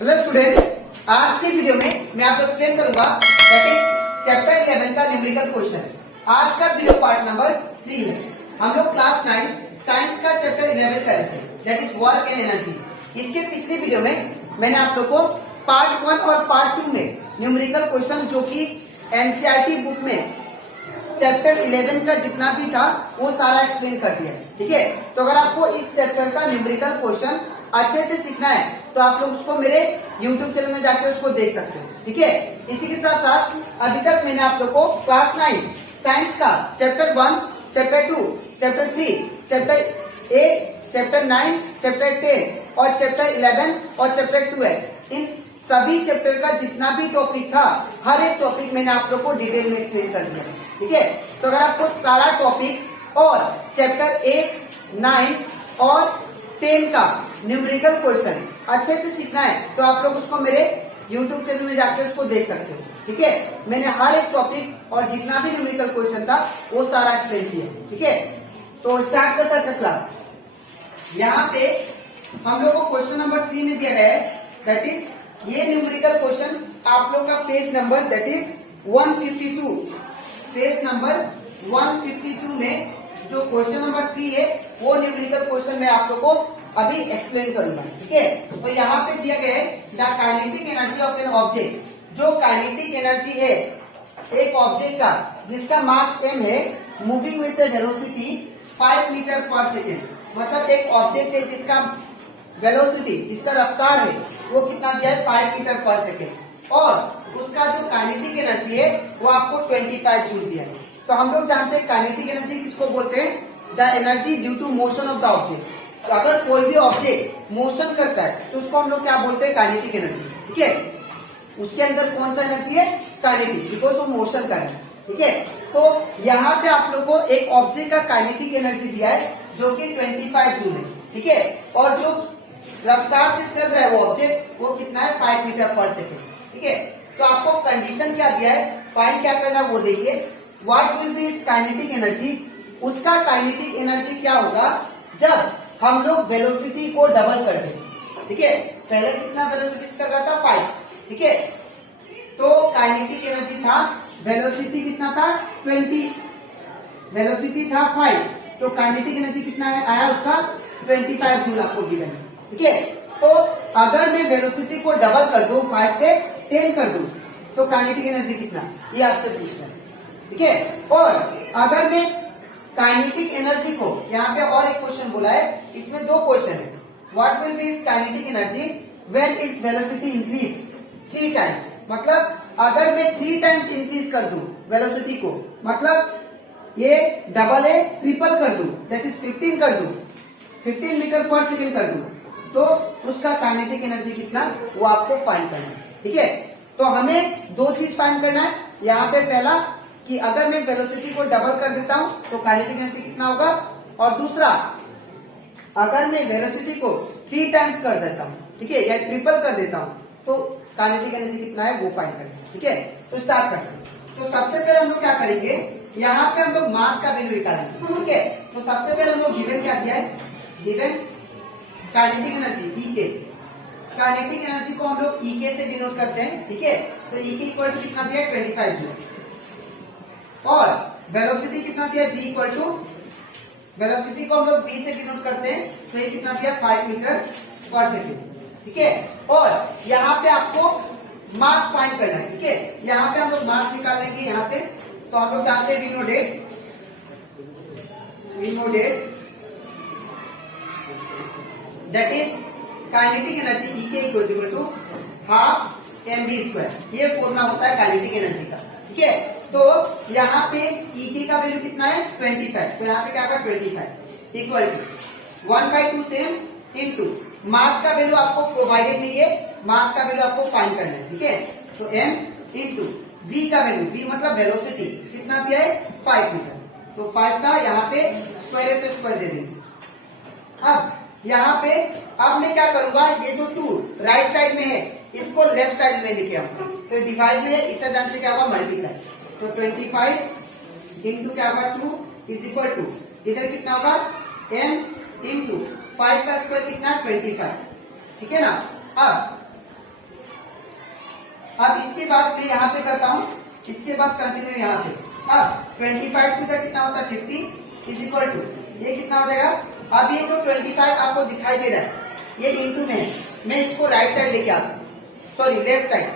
Hello students, आज के video में मैं आपको एक्सप्लेन करूंगा दैट इज चैप्टर 11 का न्यूमेरिकल क्वेश्चन। आज का वीडियो पार्ट नंबर 3 है। हम लोग क्लास 9 साइंस का चैप्टर 11 कर रहे थे that is work and energy. इसके पिछले वीडियो में मैंने आप लोग को पार्ट 1 और पार्ट 2 में न्यूमेरिकल क्वेश्चन जो कि एनसीईआरटी बुक में चैप्टर 11 का जितना भी था वो सारा एक्सप्लेन कर दिया। ठीक है, तो अगर आपको इस चैप्टर का न्यूमेरिकल क्वेश्चन अच्छे से सीखना है तो आप लोग उसको मेरे YouTube चैनल में जाके उसको देख सकते हो। ठीक है, इसी के साथ साथ अभी तक मैंने आप लोग को क्लास 9 साइंस का chapter 1, chapter 2, chapter 3, chapter 8, chapter 9, chapter 10 और चैप्टर 11 और चैप्टर 12 इन सभी चैप्टर का जितना भी टॉपिक था हर एक टॉपिक मैंने आप लोग को डिटेल में एक्सप्लेन कर दिया। ठीक है, तो अगर आपको सारा टॉपिक और चैप्टर 8, 9 और 10 का न्यूमेरिकल क्वेश्चन अच्छे से सीखना है तो आप लोग उसको मेरे YouTube चैनल में जाकर उसको देख सकते हो। ठीक है, मैंने हर एक टॉपिक और जितना भी न्यूमेरिकल क्वेश्चन था वो सारा एक्सप्लेन किया। ठीक है, तो स्टार्ट करता था क्लास। यहाँ पे हम लोग को क्वेश्चन नंबर 3 में दिया गया है दैट इज ये न्यूमेरिकल क्वेश्चन आप लोग का page number that is 152। Page number 152 में जो क्वेश्चन नंबर 3 है वो न्यूमेरिकल क्वेश्चन मैं आप लोग को अभी एक्सप्लेन करूंगा। ठीक है, तो यहाँ पे दिया गया है the kinetic energy of an object. जो काइनेटिक एनर्जी है एक ऑब्जेक्ट का जिसका मास m है moving with the velocity 5 metre per second. मतलब एक ऑब्जेक्ट है जिसका वेलोसिटी जिसका रफ्तार है वो कितना दिया है 5 मीटर पर सेकेंड और उसका जो काइनेटिक एनर्जी है वो आपको 25 जूल दिया है। तो हम लोग जानते हैं काइनेटिक एनर्जी किसको बोलते हैं, the energy due to motion of the object. तो अगर कोई भी ऑब्जेक्ट मोशन करता है तो उसको हम लोग क्या बोलते हैं, काइनेटिक एनर्जी। ठीक है, उसके अंदर कौन सा एनर्जी है, काइनेटिक, बिकॉज वो मोशन कर रहा है। ठीक है, तो यहाँ पे आप लोग को एक ऑब्जेक्ट का काइनेटिक एनर्जी दिया है जो कि 25 जूल है। ठीक है, और जो रफ्तार से चल रहा है वो ऑब्जेक्ट वो कितना है 5 मीटर पर सेकेंड। ठीक है, तो आपको कंडीशन क्या दिया है, फाइंड क्या करना वो देखिए। What will be it's kinetic energy, उसका काइनेटिक एनर्जी क्या होगा जब हम लोग वेलोसिटी को डबल कर दें। ठीक है, पहले कितना वेलोसिटी कर रहा था 5। ठीक है, तो काइनेटिक एनर्जी था, वेलोसिटी कितना था 20, वेलोसिटी था 5, तो काइनेटिक एनर्जी कितना है आया उसका 25 जूल आपको गिवन है। ठीक है, तो अगर मैं वेलोसिटी को डबल कर दूं 5 से 10 कर दूं तो काइनेटिक एनर्जी कितना, ये आपसे पूछना है। ठीक है, और अगर मैं काइनेटिक एनर्जी को यहाँ पे और एक क्वेश्चन बोला है, इसमें 2 क्वेश्चन है। What will be it's kinetic energy when its velocity increase 3 times. मतलब अगर मैं 3 टाइम्स इंक्रीज कर दूं वेलोसिटी को, मतलब ये डबल है ट्रिपल कर दूं दैट इज 15 कर दूं, 15 मीटर पर सेकेंड कर दूं तो उसका काइनेटिक एनर्जी कितना वो आपको फाइंड करना है। ठीक है, तो हमें 2 चीज फाइंड करना है। यहाँ पे पहला कि अगर मैं वेलोसिटी को डबल कर देता हूं तो काइनेटिक एनर्जी कितना होगा, और दूसरा अगर मैं वेलोसिटी को 3 टाइम्स कर देता हूं, ठीक है, या ट्रिपल कर देता हूं तो काइनेटिक एनर्जी कितना है वो फाइंड करना है। ठीक है, तो स्टार्ट करते हैं। तो सबसे पहले हम लोग क्या करेंगे, यहाँ पे हम लोग मास का वैल्यू निकालेंगे। ठीक है, तो सबसे पहले हम लोग गिवन क्या दिया है, गिवन काइनेटिक एनर्जी ई के। काइनेटिक एनर्जी को हम लोग ई के से डिनोट करते हैं। ठीक है, तो ई के इक्वल टू कितना दिया है 25 जूल, और वेलोसिटी कितना दिया है v इक्वल टू, वेलोसिटी को हम लोग v से डिनोट करते हैं तो ये कितना दिया 5 मीटर पर सेकेंड। ठीक है, और यहाँ पे आपको मास फाइंड करना है। ठीक है, यहाँ पे हम लोग मास निकाल लेंगे यहाँ से, तो हम लोग जानते हैं we know that that is kinetic energy E के इक्वल टू हाफ mv²। ये फॉर्मूला होता है काइनेटिक एनर्जी का। ठीक है, तो यहाँ पे ई के का वैल्यू कितना है 25, तो यहाँ पे क्या होगा 25 equal to 1/2 same into mass का वैल्यू आपको प्रोवाइडेड नहीं है, मास का वैल्यू आपको फाइंड करना है। ठीक है, तो m इनटू v का वैल्यू, v मतलब वेलोसिटी कितना दिया है 5 मीटर, तो 5 का यहाँ पे स्क्वायर है तो स्क्वायर दे देंगे। अब यहाँ पे अब मैं क्या करूंगा, ये जो 2 राइट साइड में है इसको लेफ्ट साइड में लेके आऊंगा, तो डिवाइड में है, इससे जान से क्या होगा मल्टीप्लाई, तो 25 इंटू क्या होगा 2 इज इक्वल टू इधर कितना होगा m इंटू 5 का स्क्वायर कितना 25। ठीक है ना, अब अब इसके बाद मैं यहाँ पे करता हूँ, इसके बाद कंटिन्यू यहाँ पे। अब 25 टू द कितना होता है 50 इज इक्वल टू ये कितना हो जाएगा। अब ये जो 25 आपको दिखाई दे रहा है ये इंटू में है, मैं इसको राइट साइड लेके आता हूँ, सॉरी लेफ्ट साइड।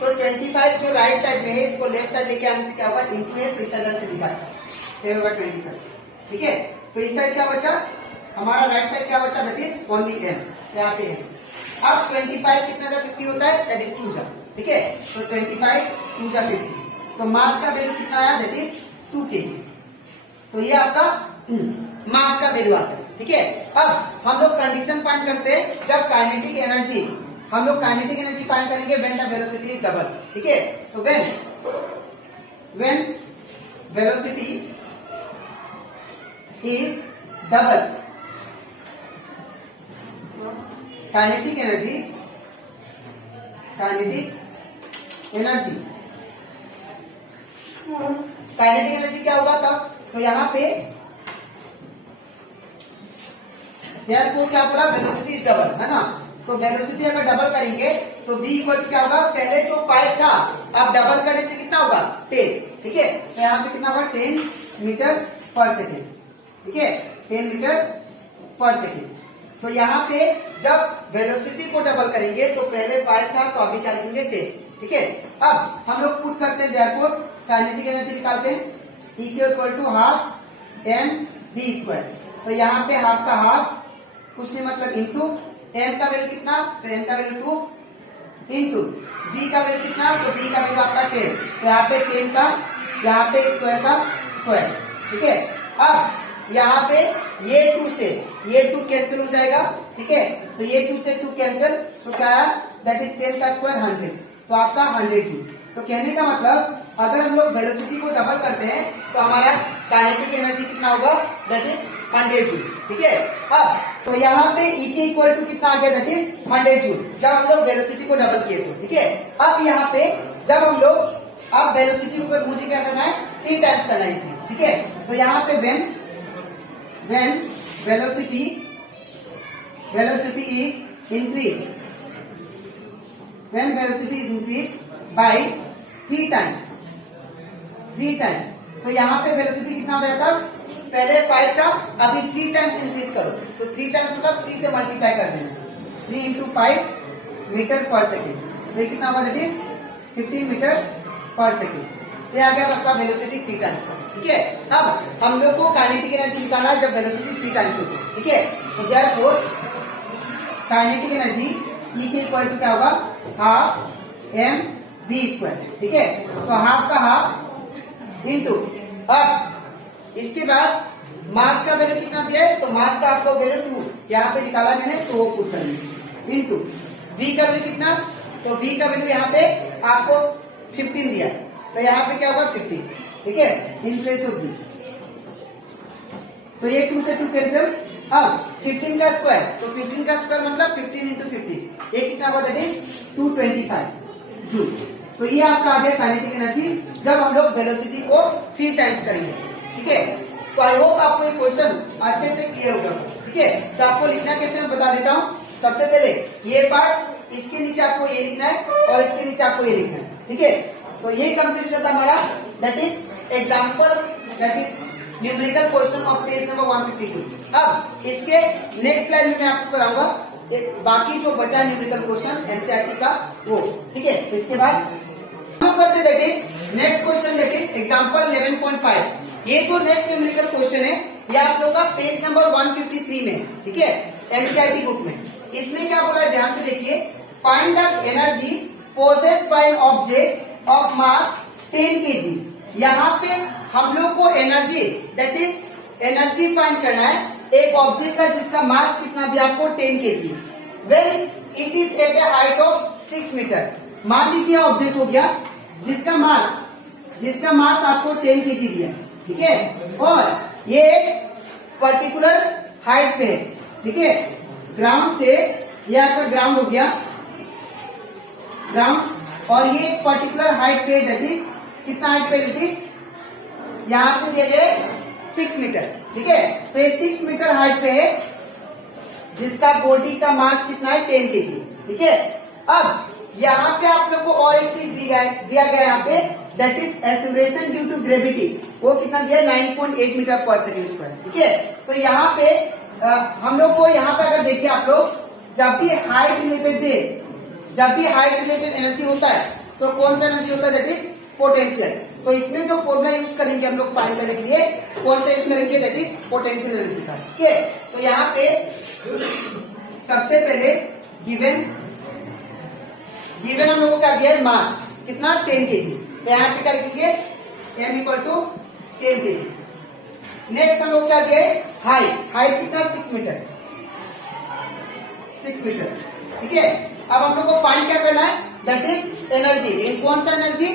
तो 25 जो राइट साइड में है इसको लेफ्ट साइड लेके आने से क्या होगा, इंटू है तो इस साइड से डिवाइड, ये होगा 25। ठीक है, तो इस साइड क्या बचा हमारा, राइट साइड क्या बचा, दैट इज ओनली m, यहाँ पे है। अब 25 कितना जा 50 होता है, दैट इज 2 जा। ठीक है, तो 25 2 जा 50, तो मास का वैल्यू कितना आया, दैट इज 2 kg। तो ये आपका मास का वैल्यू आता है। ठीक है, अब हम लोग कंडीशन फाइंड करते हैं जब काइनेटिक एनर्जी, हम लोग काइनेटिक एनर्जी फाइंड करेंगे when the velocity is double. ठीक है, तो when velocity is double, kinetic energy क्या होगा तब, तो यहाँ पे को क्या बोला, वेलोसिटी इज डबल, है ना। तो वेलोसिटी अगर डबल करेंगे तो v इक्वल टू क्या होगा, पहले जो 5 था अब डबल करने से कितना होगा 10। ठीक है, तो यहाँ पे कितना होगा 10 मीटर पर सेकेंड। ठीक है, 10 मीटर पर सेकेंड। तो यहाँ पे जब वेलोसिटी को डबल करेंगे तो पहले 5 था तो अभी क्या लिखेंगे 10। ठीक है, अब हम लोग पुट करते हैं देयरफॉर काइनेटिक एनर्जी निकालते हैं, E equal to half m v square. तो यहाँ पे हाफ का हाफ कुछ नहीं मतलब इंटू m का वैल्यू कितना, तो m का वैल्यू 2 इंटू v का वैल्यू कितना, तो v का वैल्यू आपका 10, तो यहाँ पे 10 का यहाँ पे स्क्वायर का स्क्वायर। ठीक है, अब यहाँ पे ये 2 से ये 2 कैंसिल हो जाएगा। ठीक है, तो ये 2 से 2 कैंसिल, तो क्या है, दैट इज 10 का स्क्वायर 100, तो आपका 100 जूल। तो कहने का मतलब अगर हम लोग वेलोसिटी को डबल करते हैं तो हमारा काइनेटिक एनर्जी कितना होगा, दैट इज 100 जूल। ठीक है, अब तो यहाँ पे E के इक्वल टू कितना आ गया, दैट इज 100 जूल जब हम लोग वेलोसिटी को डबल किए तो। ठीक है, अब यहाँ पे जब हम लोग अब वेलोसिटी को मुझे क्या करना है, 3 टाइम्स करना है इंक्रीज। ठीक है, तो यहाँ पे when velocity is increased, when velocity is increased by 3 times, तो यहाँ पे वेलोसिटी कितना हो जाता, पहले 5 था अभी 3 टाइम्स इंक्रीज करो, तो 3 टाइम्स मतलब 3 से मल्टीप्लाई कर देना, 3 इंटू 5 मीटर पर सेकेंड, तो ये कितना होगा, that is 15 metre per second. ये आ गया आपका वेलोसिटी 3 टाइम्स का। ठीक है, अब हम लोग को काइनेटिक एनर्जी निकालना है जब वेलोसिटी 3 टाइम्स होती है। ठीक है, तो देयरफॉर काइनेटिक एनर्जी E के इक्वल टू क्या होगा, हाफ m v स्क्वायर। ठीक है, तो हाफ का हाफ इंटू, अब इसके बाद मास का वैल्यू कितना दिया है, तो मास का आपको वैल्यू 2 यहाँ पे निकाला मैंने, तो वो पुट करेंगे इंटू v का वैल्यू कितना, तो v का वैल्यू यहाँ पे आपको 15 दिया है, तो यहाँ पे क्या होगा 50। ठीक है, इन प्लेस ऑफ v, तो ये 2 से 2 कैंसिल। अब 15 का स्क्वायर, तो 15 का स्क्वायर मतलब 15 इंटू 50, ये कितना होगा, दैट इज 225 जूल। तो ये आपका आ गया काइनेटिक एनर्जी जब हम लोग वेलोसिटी को 3 टाइम्स करेंगे। ठीक है, तो आई होप आपको ये क्वेश्चन अच्छे से क्लियर होगा। ठीक है, तो आपको लिखना कैसे मैं बता देता हूँ। सबसे पहले ये पार्ट, इसके नीचे आपको ये लिखना है और इसके नीचे आपको ये लिखना है। ठीक है, तो ये कंप्लीट करता हमारा, that is example, that is numerical question of page number 152। अब इसके नेक्स्ट स्लाइड में मैं आपको कराऊंगा बाकी जो बचा न्यूमेरिकल क्वेश्चन एनसीईआरटी का वो। ठीक है, तो इसके बाद हम करते that is next question, that is example 11.5। ये जो नेक्स्ट न्यूमेरिकल क्वेश्चन है ये आप लोगों का पेज नंबर 153 में। ठीक है, एनसीईआरटी बुक में। इसमें क्या बोला है, ध्यान से देखिए, find the energy possessed by an object of mass 10 kg। यहाँ पे हम लोग को energy, that is energy find करना है एक ऑब्जेक्ट का जिसका मास कितना दिया आपको 10 kg, when it is at a height of 6 metre. मान लीजिए ऑब्जेक्ट हो गया जिसका मास आपको 10 kg दिया। ठीक है, और ये एक पर्टिकुलर हाइट पे है। ठीक है, ग्राउंड से ये आपका ग्राउंड हो गया, ग्राउंड, और ये एक पर्टिकुलर हाइट पे, दैट इज कितना हाइट पे, दैट इज यहाँ पे दिया गया 6 मीटर। ठीक है, तो ये 6 मीटर हाइट पे है जिसका बॉडी का मास कितना है 10 kg। ठीक है, अब यहाँ पे आप लोग को और एक चीज दिया गया यहाँ पे, that is acceleration due to gravity. वो कितना दिया, 9.8 मीटर पर सेकेंड स्क्वायर। ठीक है, तो यहाँ पे हम लोग को यहाँ पे अगर देखिए आप लोग, जब भी हाइट रिलेटेड एनर्जी होता है तो कौन सा एनर्जी होता है, दैट इज पोटेंशियल। तो इसमें जो फॉर्मूला यूज करेंगे हम लोग फाइंड करने के लिए, कौन सा यूज करेंगे, दैट इज पोटेंशियल एनर्जी का। ठीक है, तो यहाँ पे सबसे पहले गिवन हम लोगों को क्या दिया है, मास कितना, 10 kg। तो यहाँ पे क्या लिखेंगे, m equal to 10 kg। Next हम लोग क्या दिया है, हाइट कितना, 6 मीटर। ठीक है, अब हम लोग को फाइंड क्या करना है, दैट इज एनर्जी। कौन सा एनर्जी,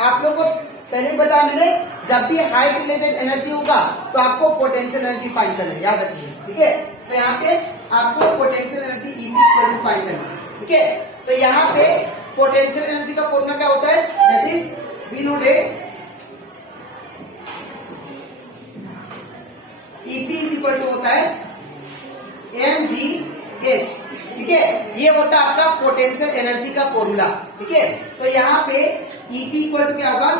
आप लोग को पहले बताया मैंने, जब भी हाइट रिलेटेड एनर्जी होगा तो आपको पोटेंशियल एनर्जी फाइंड करना है, याद रखिए। ठीक है, तो यहाँ पे आपको potential energy equal to find करना है। ठीक है, तो यहाँ पे पोटेंशियल एनर्जी का फॉर्मूला क्या होता है, that is we know that EP is equal to होता है mgh। ठीक है, ये होता है आपका पोटेंशियल एनर्जी का फॉर्मूला। ठीक है, तो यहाँ पे ईपी इक्वल टू क्या होगा,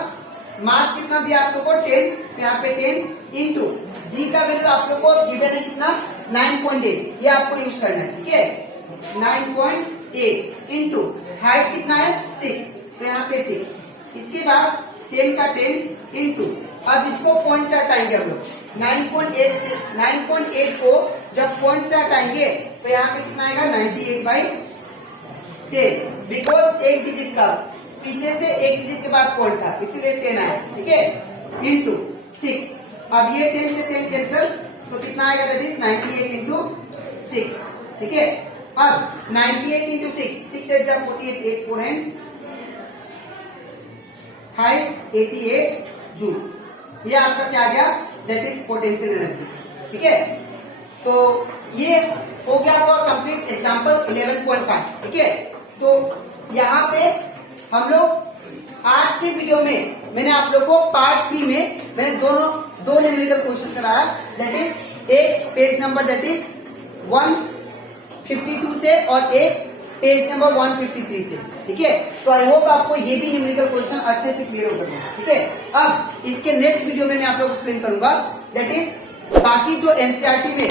मास कितना दिया आप लोग को, 10, तो यहाँ पे 10 इंटू जी का वैल्यू आप लोग को गिवन है कितना, 9.8, ये आपको यूज करना है। ठीक है, 9.8 इंटू हाइट कितना है, 6, तो यहाँ पे 6, इसके बाद 10 का 10 इंटू, अब इसको पॉइंट से हटाएंगे हम लोग, 9.8 को जब पॉइंट से हटाएंगे तो यहाँ पे कितना आएगा, 98/10, बिकॉज एक डिजिट का पीछे से एक डिजिट के बाद पॉइंट था, इसीलिए 10 आया। ठीक है, इंटू 6, अब ये 10 से 10 कैंसल, तो कितना आएगा, दैट इज 98 इंटू 6। ठीक है, अब 98 इंटू 6 से जब 48, 8 4 एंड हाइट 88 जूल। ये आपका क्या आ गया, दैट इज पोटेंशियल एनर्जी। ठीक है, तो ये हो गया आपका कंप्लीट एग्जांपल 11.5। ठीक है, तो यहाँ पे हम लोग आज के वीडियो में मैंने आप लोग को पार्ट 3 में मैंने दो न्यूमेरिकल क्वेश्चन कराया, दैट इज एक पेज नंबर दैट इज 152 से और एक पेज नंबर 153 से। ठीक है, तो आई होप आपको ये भी न्यूमेरिकल क्वेश्चन अच्छे से क्लियर हो गया। ठीक है, अब इसके नेक्स्ट वीडियो में मैं आप लोग एक्सप्लेन करूंगा, दैट इज बाकी जो एनसीईआरटी में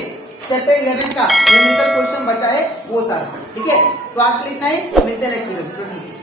चैप्टर 11 का न्यूमेरिकल क्वेश्चन बचा है वो सारा। ठीक है, तो आज के लिए इतना ही, मिलते हैं नेक्स्ट वीडियो में।